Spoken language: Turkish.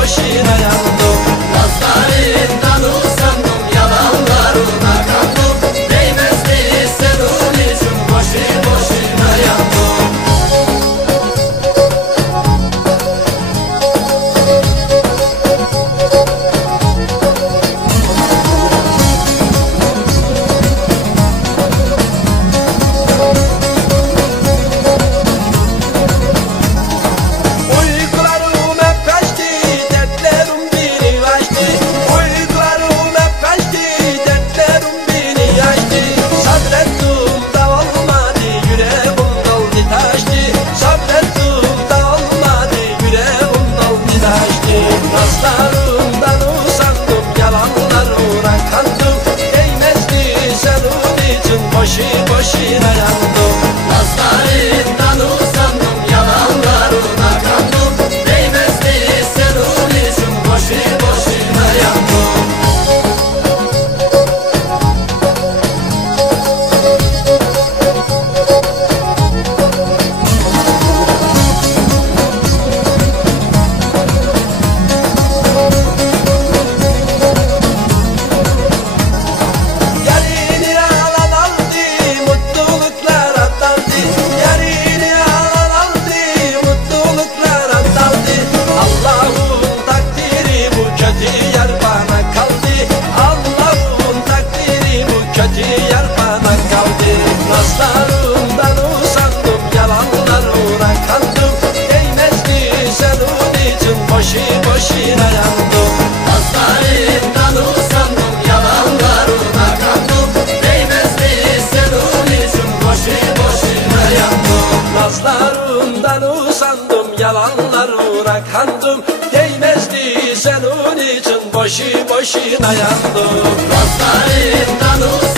hoşuna Uzaktan kaldım rastlarımdan usandım Yalanlarına kandım Değmez ki senin için boşu boşuna yandım. Rastlarımdan usandım yalanlarına kandım Değmez ki senin için boşu boşuna yandım. Rastlarımdan usandım yalanlarına kandım Değmezdi senin için boşu boşuna yandım. Rastlarımdan usandım